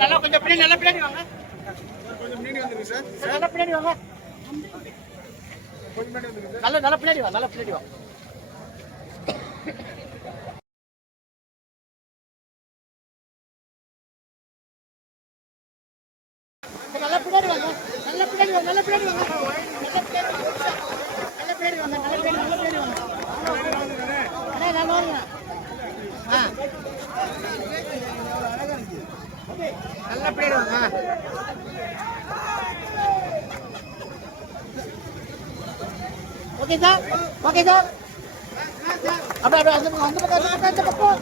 நல்லா கொஞ்சம் பின்னாடி நல்லா பின்னாடி வாங்க. கொஞ்சம் பின்னாடி வந்துருங்க சார். நல்லா பின்னாடி வாங்க. கொஞ்சம் பின்னாடி வந்துருங்க சார். நல்லா பின்னாடி வா. நல்லா பின்னாடி வா. நல்லா பின்னாடி வாங்க. நல்லா பின்னாடி வாங்க. நல்லா பின்னாடி வாங்க. நல்லா பின்னாடி வாங்க. நல்லா பின்னாடி வாங்க. நல்லா பின்னாடி வாங்க. அண்ணா நான் வரேன். நல்லா பின்னாடி வாங்க. Okay sir. Okay sir. அப்படியே அந்த பக்கம்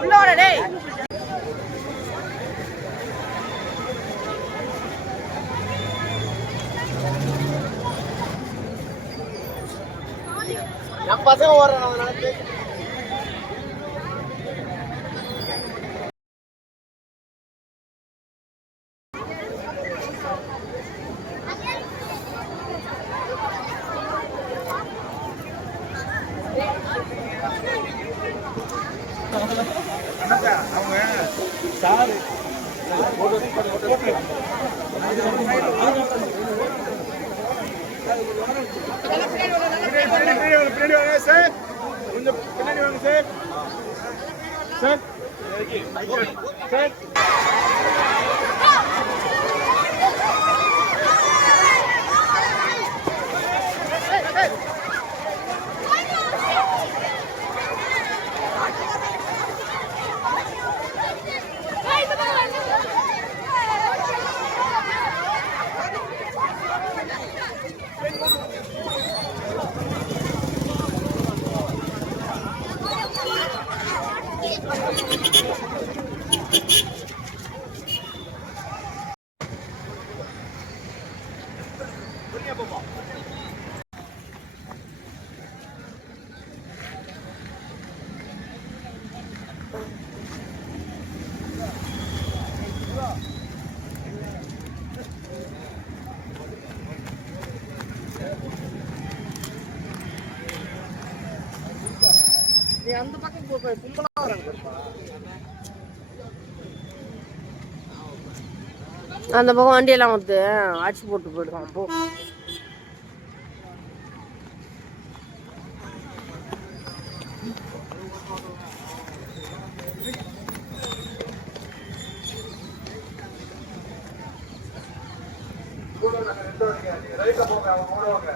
உள்ளோட டேய் என் பசங்க ஓடுறேன் அதனால அவங்க சாரு பின்னாடி வாங்க சார். கொஞ்சம் பின்னாடி வாங்க சார். சார் சார் அந்த பக்கம் கும்பலா வராங்க. அந்த பக்கம் வண்டியெல்லாம் வந்து அடிச்சு போட்டு போயிடுவான். போ ரைட்ல போங்க. அவங்க ஓடுவாங்க.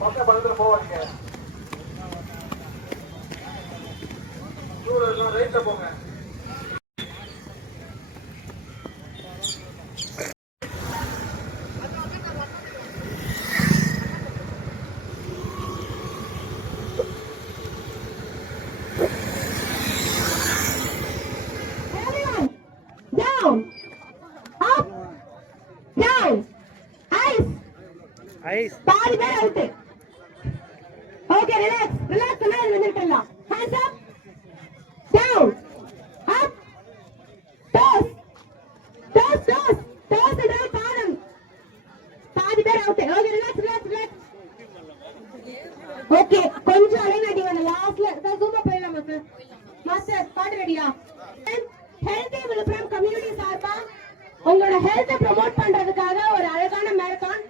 பக்க பக்கத்துல போவாங்க. ரைட்ல போங்க. Down, up, down, பாதி பேர் அவுட். ஓகே ரிலாக்ஸ் ரிலாக்ஸ் எல்லாம் வந்துட்டலாம். Hands up down up toss toss toss toss down பாதம். பாதி பேர் out. Okay relax relax relax. Okay கொஞ்சம் அலைன் அடிங்க அந்த லாஸ்ட்ல. சார் ஜூம் அப் பண்ணலாமா சார்? மாஸ்டர் பாட்டு ரெடியா? ஹெல்த் விழுப்புரம் கம்யூனிட்டி சார்பா உங்களோட ஹெல்த்தை ப்ரோமோட் பண்றதுக்காக ஒரு அழகான மேரத்தான்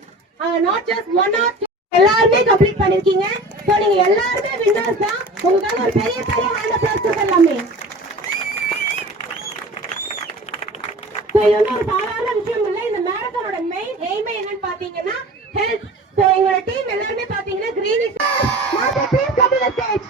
நாட் ஜஸ்ட் 1 or 2 எல்லாருமே கம்ப்ளீட் பண்ணிருக்கீங்க. சோ நீங்க எல்லாருமே வின்னர்ஸ் தான். உங்களுக்காக ஒரு பெரிய பெரிய ஹேண்ட் அப்ளாஸ் கொடுக்கலாமே. சோ இது ஒரு சாதாரண விஷயம் இல்ல. இந்த மேரத்தானோட மெயின் எய்மே என்னன்னு பாத்தீங்கன்னா ஹெல்த். சோ எங்களோட டீம் எல்லாருமே பாத்தீங்கன்னா green is not a team come to the stage.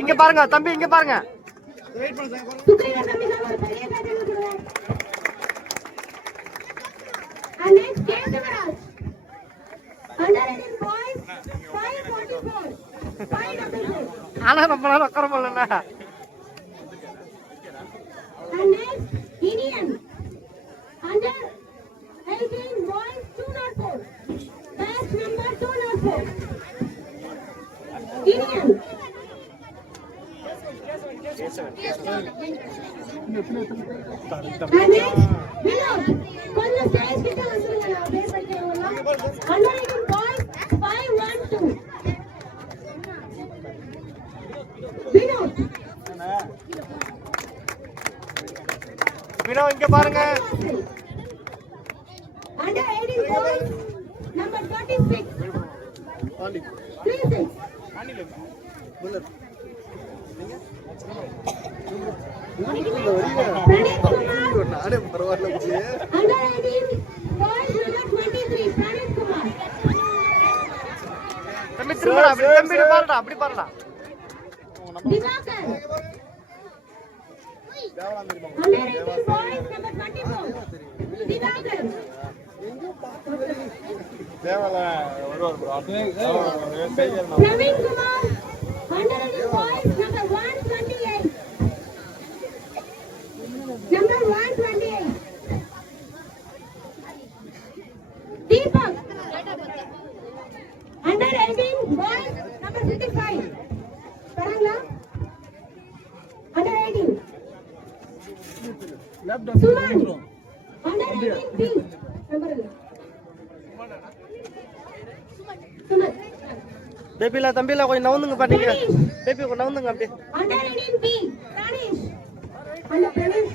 இங்க பாருங்க, தம்பி இங்க பாருங்க. சுக்ரீவன் தம்பிக்காக ஒரு பெரிய கைதட்டல் கொடுங்க. And next, Kesavaraj. Under 18 boys, 544. 544. ஆனா ரொம்ப நேரம் உட்கார முடியலண்ணா. And next, Indian. Under 18 boys, 204. Batch number 204. Indian. And next, Vinod. கொஞ்சம் stage கிட்ட வந்துருங்க, நான் பேர் படிக்கிறவங்கலாம். Under 18 boys, 512. Vinod. வினோ இங்க பாருங்க. Under 18 boys, number 36. 36. Pranit Kumar. Under 18 boys, number 23. Pranit Kumar. தம்பி திரும்படா, அப்படி தம்பி பாருடா, அப்படி பாருடா. Divakar. Under 18 boys, number 24. Divakar. Praveen Kumar. Under 18 boys, number 128. Number 128. Deepak. Under 18 boys, number 55. Parangla. Under 18. Suman. Under 18 B. Number 11. Suman. பேபில தம்பில கொஞ்சம் நவுந்துங்க பாத்தீங்க. Baby கொஞ்சம் நவுந்துங்க அப்படியே. Under 18 B. Pranish. Under Pranish.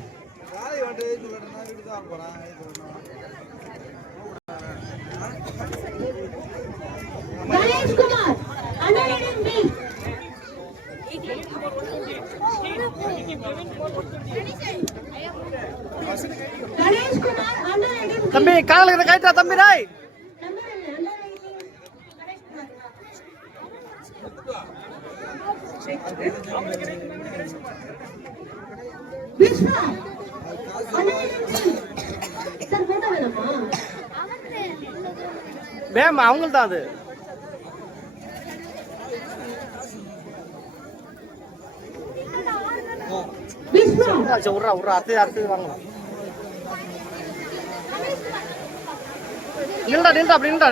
Ganesh Kumar. Under 18 B. Ganesh Kumar. Under 18 B. தம்பி காலையில கிட்ட கைட்டா தம்பி Rai. Number 11. Under 18. Ganesh Kumar. Vishwa. Under 18 B. Sir, photo வேணுமா? Ma'am அவங்களுக்கு தான் அது. Vishwa. உர்றா உர்றா அடுத்து வாங்க. நில்டா நில்டா அப்படி நில்டா.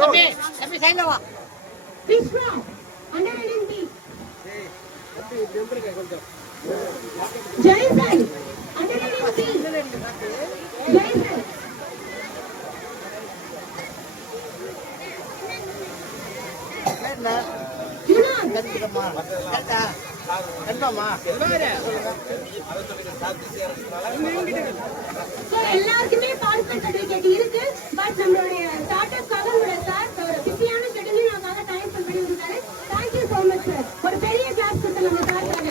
தம்பி தம்பி சைடுல வா. Vishwa. Under 18 B. Jaisal. Under 18 B. Jaisal. Yunus. So, எல்லாருக்குமே பார்சல் சர்டிபிகேட் இருக்கு. பட் நம்மளுடைய ஸ்டார்டர்ஸ்க்காக உங்களோட சார் ஒரு பிஸியான ஷெட்யூல் நமக்காக டைம் ஸ்பெண்ட் பண்ணி கொடுத்தாரு. Thank you so much sir. ஒரு பெரிய கிளாஸ் கொடுத்து நம்ம சார்க்காக.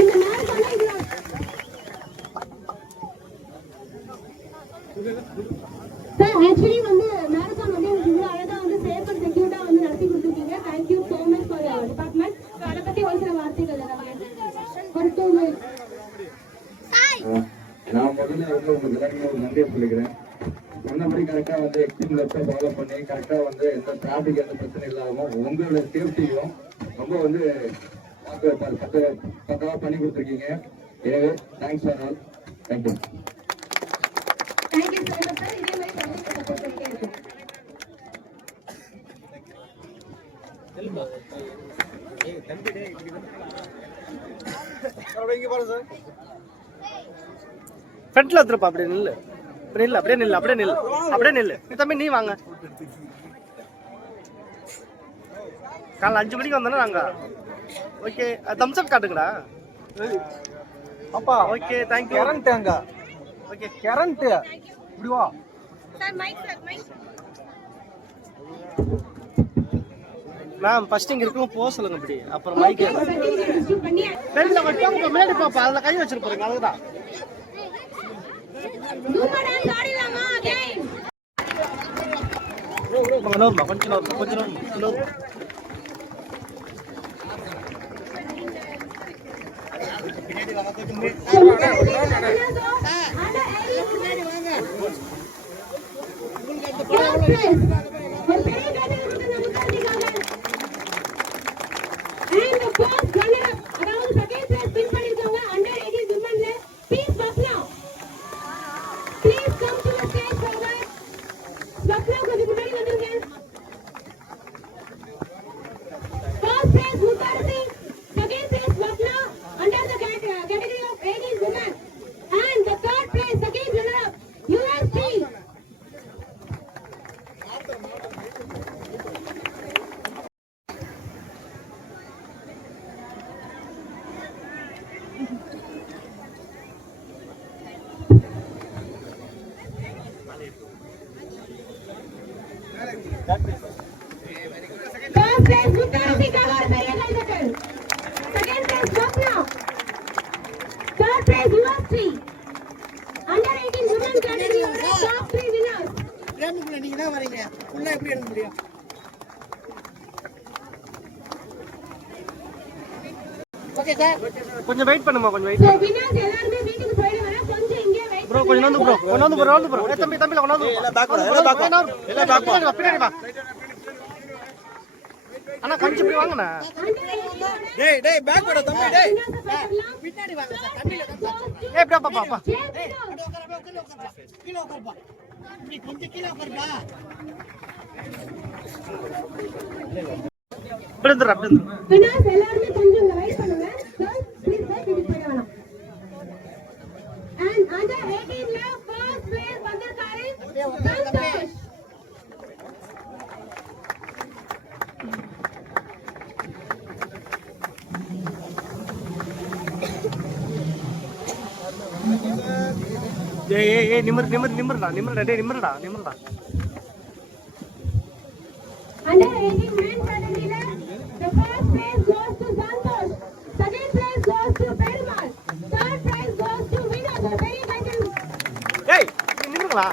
இந்த மேம் பண்ண இது சார் ஆக்சுவலி வந்து மேரத்தான் வந்து எனக்கு இவ்வளவு அழகா வந்து சேஃப் அண்ட் செக்யூர்டா வந்து நடத்தி கொடுத்துருக்கீங்க. Thank you so much for your department. அதை பத்தி ஒரு சில வார்த்தைகள் ஒரு 2 minutes. நான் முதல்ல வந்து உங்களுக்கு எல்லாருமே ஒரு நன்றியை சொல்லிக்கிறேன். சொன்னபடி கரெக்டா வந்து எக்ஸ்ட்ரீம் லெஃப்ட்டை ஃபாலோ பண்ணி கரெக்டா வந்து எந்த டிராபிக் எந்த பிரச்சனை இல்லாம உங்களோட சேஃப்டியும் ரொம்ப வந்து பக்காவா பண்ணி கொடுத்துருக்கீங்க. எனவே thanks for all. Thank you. Thank you so much sir. இதே மாதிரி சப்போர்ட் பண்ணிட்டே இருக்கோம். ஃப்ரண்ட்ல வந்துருப்பா அப்படியே நில்லு. அப்படியே நில்லு. தம்பி நீ வாங்க. காலைல 5 மணிக்கு வந்தோன்னா நாங்க. ஓகே தம்ஸ் அப் காட்டுங்கடா. அப்பா ஓகே தேங்க் யூ. கரண்ட் அங்க. ஓகே கரண்ட் இப்படி வா. Sir mike sir mike. Ma'am first இங்க இருக்கவங்க போக சொல்லுங்க இப்படி. அப்புறம் மைக் சர்டிபிகேட் பண்ணி பேபில கொஞ்சம் முன்னாடி பாப்பா. அதுல கை வச்சிருப்பீங்க அதுதான். சூப்பரா ஆடிடலாமா அகைன். நோர்மா கொஞ்சம் நோர்மா பின்னாடி வாங்க கொஞ்சம் பின்னாடி வாங்க உங்களுக்கு அந்த படம் ஒரு பெரிய கேட்டகரி நம்ம காட்டிக்காங்க. And the first runner up, அதாவது second place win பண்ணிருக்காங்க under 18 womenல P. Swapna. Please come to the stage forward. Swapna கொஞ்சம் முன்னாடி வந்துருங்க. First place Mutarthi, second place Swapna under the category of 18 women. And the third place second runner up USP. First place Mutarthi का और मेरे guys second place Swapna, third place USP, under 18 women category top 3 winners. பிரேமுக்குள்ள நீங்க தான் வரீங்க உள்ள எப்படி எடுக்க முடியும் ஓகே சார் கொஞ்சம் வெயிட் பண்ணுமா கொஞ்சம் வெயிட் So winners எல்லாரும் வீட்டுக்கு போயிடுவாங்க. கொஞ்சம் இங்கே வெயிட் ப்ரோ கொஞ்சம் வந்து ப்ரோ தம்பி கொண்டாந்து எல்லாம் பேக் பின்னாடி வா அண்ணா கொஞ்சம் இப்படி வாங்கண்ணா டேய் பேக் போட தம்பி டேய் பின்னாடி வாங்க சார் தண்ணில ஏய் பாப்பா கீழ உட்காருப்பா இப்படி கொஞ்சம் கீழ உட்காருப்பா அப்படி இருந்துரு winners எல்லாரும் கொஞ்சம் இங்க வெயிட் பண்ணுங்க. Girls please wait, வீட்டுக்கு போயிட வேணாம். And under 18 ல first place வந்திருக்காரு சந்தோஷ். ஏய் நிமிர்டா டேய் நிமிர்டா Under 18 men category ல the first place goes to Santosh, second place goes to Perumal, third place goes to Vinod. ஒரு பெரிய கைத்தட்டல். ஏய் நிமிர்ங்களா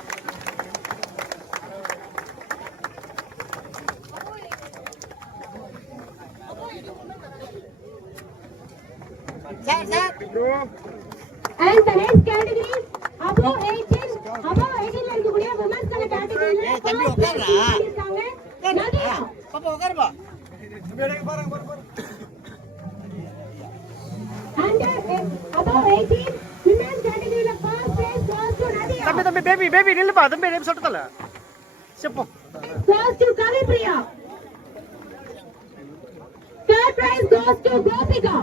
sir And the next category above 18 ல இருக்கக்கூடிய women's கான category ல தம்பி உட்காருடா. இருக்காங்க நதியா. பாப்பா உட்காருப்பா Under above 18 women's category ல first place goes to Nadia, தம்பி பேபி நில்லுப்பா தம்பி நேம் சொல்றதல செப்போ goes to Kavipriya, third prize goes to Gopika.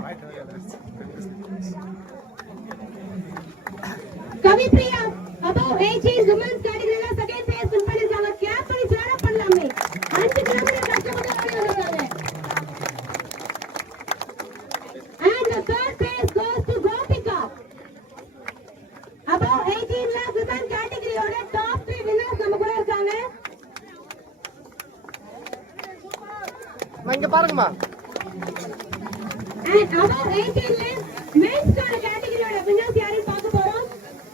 Kavipriya above 18 women's category ல second place win பண்ணிருக்காங்க. கேப் பண்ணி சேர பண்ணலாமே. 5 கிலோமீட்டர் கஷ்டப்பட்டு ஓடி வந்தாங்க. And the third place goes to Gopika. Above 18 ல women category ஓட top 3 winners நம்ம கூட இருக்காங்க. நான் இங்க பாருங்கம்மா And above 18 ல men's கான category ஓட winners யாரையும் பார்க்க போறோம்.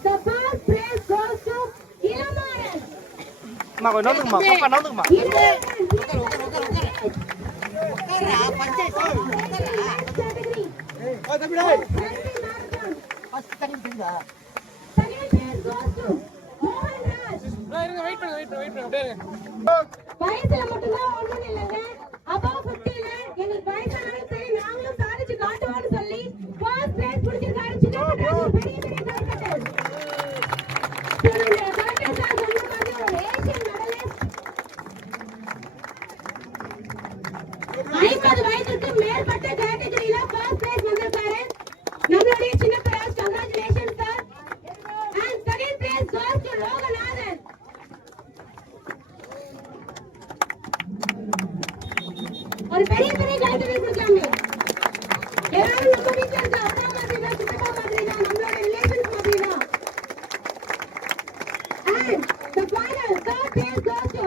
The first place goes to Ilamaran. அம்மா கொஞ்சம் நோந்துக்குமா பாப்பா நோந்துக்குமா உட்காருடா பஞ்சாயத்து உட்காருடா category. தம்பி டேய் Friendly marathon. ஃபர்ஸ்ட் தண்ணி தெரியுதா Second place goes to Mohan Raj. வயசுல மட்டும்தான் ஒண்ணும் இல்லைங்க. above 50 ல எங்களுக்கு வயசானாலும் சரி நாங்களும் சாதிச்சு காட்டுவோம்னு சொல்லி first place பிடிச்சிருக்காரு சின்ன பட்டாசு. பெரிய கைத்தட்டல். So, இந்த டாக்டர் சார் சொன்ன மாதிரி ஒரு ஏசியன் மெடலிஸ்ட் 50 வயதுக்கு மேற்பட்ட கேட்டகரியில ஃபர்ஸ்ட் பிளேஸ் வந்திருக்காரு நம்மளுடைய சின்ன Paras. Congratulation sir. And second place goes to Loganathan. ஒரு பெரிய கைத்தட்டல் கொடுக்கலாமே. எல்லாரும் நம்ம வீட்டுல இருக்க அப்பா மாதிரி தான், சித்தப்பா மாதிரி தான், நம்மளோட ரிலேஷன்ஸ் மாதிரி தான். And the final third place goes to